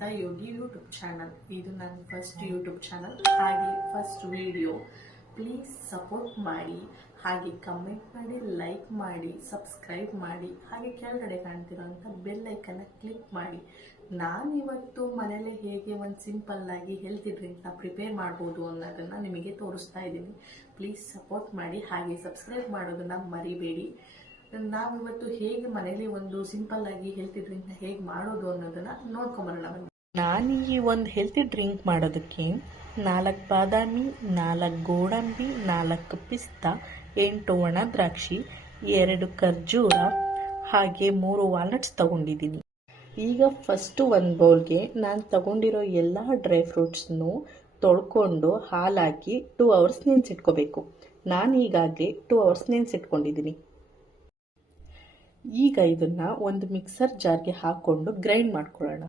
Smita Yogi YouTube channel. ಇದು ನನ್ನ first YouTube channel, ಹಾಗೆ ಫಸ್ಟ್ ವಿಡಿಯೋ. ಪ್ಲೀಸ್ ಸಪೋರ್ಟ್ ಮಾಡಿ, ಹಾಗೆ ಕಮೆಂಟ್ ಮಾಡಿ, ಲೈಕ್ ಮಾಡಿ, ಸಬ್ಸ್ಕ್ರೈಬ್ ಮಾಡಿ, ಹಾಗೆ ಕೆಳಗಡೆ ಕಾಣ್ತಿರೋಂಥ ಬೆಲ್ ಐಕನ್ನ ಕ್ಲಿಕ್ ಮಾಡಿ. ನಾನಿವತ್ತು ಮನೇಲಿ ಹೇಗೆ ಒಂದು ಸಿಂಪಲ್ ಆಗಿ ಹೆಲ್ತಿ ಡ್ರಿಂಕ್ನ ಪ್ರಿಪೇರ್ ಮಾಡ್ಬೋದು ಅನ್ನೋದನ್ನು ನಿಮಗೆ ತೋರಿಸ್ತಾ ಇದ್ದೀನಿ. ಪ್ಲೀಸ್ ಸಪೋರ್ಟ್ ಮಾಡಿ, ಹಾಗೆ ಸಬ್ಸ್ಕ್ರೈಬ್ ಮಾಡೋದನ್ನು ಮರಿಬೇಡಿ. ನಾವಿವತ್ತು ಹೇಗೆ ಮನೇಲಿ ಒಂದು ಸಿಂಪಲ್ ಆಗಿ ಹೆಲ್ತಿ ಡ್ರಿಂಕ್ನ ಹೇಗೆ ಮಾಡೋದು ಅನ್ನೋದನ್ನ ನೋಡ್ಕೊಂಬರೋಣ. ನಾನು ಈ ಒಂದು ಹೆಲ್ತಿ ಡ್ರಿಂಕ್ ಮಾಡೋದಕ್ಕೆ 4 ಬಾದಾಮಿ, 4 ಗೋಡಂಬಿ, 4 ಪಿಸ್ತಾ, 8 ಒಣ ದ್ರಾಕ್ಷಿ, 2 ಖರ್ಜೂರ, ಹಾಗೆ 3 ವಾಲ್ನಟ್ಸ್ ತಗೊಂಡಿದ್ದೀನಿ. ಈಗ ಫಸ್ಟು ಒಂದು ಬೌಲ್ಗೆ ನಾನು ತಗೊಂಡಿರೋ ಎಲ್ಲ ಡ್ರೈ ಫ್ರೂಟ್ಸ್ನು ತೊಳ್ಕೊಂಡು ಹಾಲಾಕಿ 2 ಅವರ್ಸ್ ನೆನೆಸಿಟ್ಕೋಬೇಕು. ನಾನು ಈಗಾಗಲೇ 2 ಅವರ್ಸ್ ನೆನೆಸಿಟ್ಕೊಂಡಿದ್ದೀನಿ. ಈಗ ಇದನ್ನ ಒಂದು ಮಿಕ್ಸರ್ ಜಾರ್ಗೆ ಹಾಕೊಂಡು ಗ್ರೈಂಡ್ ಮಾಡ್ಕೊಳ್ಳೋಣ.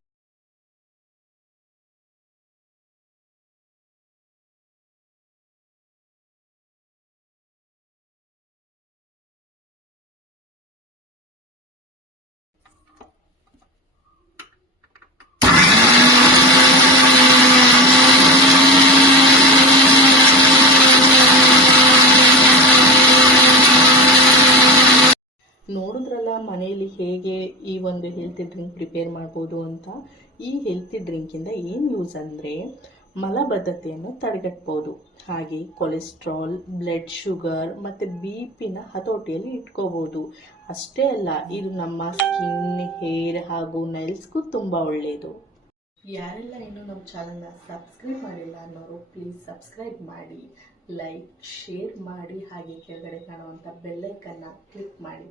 ನೋಡಿದ್ರಲ್ಲ ಮನೆಯಲ್ಲಿ ಹೇಗೆ ಈ ಒಂದು ಹೆಲ್ತಿ ಡ್ರಿಂಕ್ ಪ್ರಿಪೇರ್ ಮಾಡ್ಬೋದು ಅಂತ. ಈ ಹೆಲ್ತಿ ಡ್ರಿಂಕಿಂದ ಏನು ಯೂಸ್ ಅಂದರೆ ಮಲಬದ್ಧತೆಯನ್ನು ತಡೆಗಟ್ಬೋದು, ಹಾಗೆ ಕೊಲೆಸ್ಟ್ರಾಲ್, ಬ್ಲಡ್ ಶುಗರ್ ಮತ್ತು BP ಹತೋಟಿಯಲ್ಲಿ ಇಟ್ಕೋಬೋದು. ಅಷ್ಟೇ ಅಲ್ಲ, ಇದು ನಮ್ಮ ಸ್ಕಿನ್, ಹೇರ್ ಹಾಗೂ ನೈಲ್ಸ್ಗೂ ತುಂಬ ಒಳ್ಳೆಯದು. ಯಾರೆಲ್ಲ ಇನ್ನೂ ನಮ್ಮ ಚಾನಲ್ನ ಸಬ್ಸ್ಕ್ರೈಬ್ ಮಾಡಿಲ್ಲ ಅನ್ನೋರು ಪ್ಲೀಸ್ ಸಬ್ಸ್ಕ್ರೈಬ್ ಮಾಡಿ, ಲೈಕ್, ಶೇರ್ ಮಾಡಿ, ಹಾಗೆ ಕೆಳಗಡೆ ಕಾಣುವಂಥ ಬೆಲ್ಲೈಕನ್ನ ಕ್ಲಿಕ್ ಮಾಡಿ.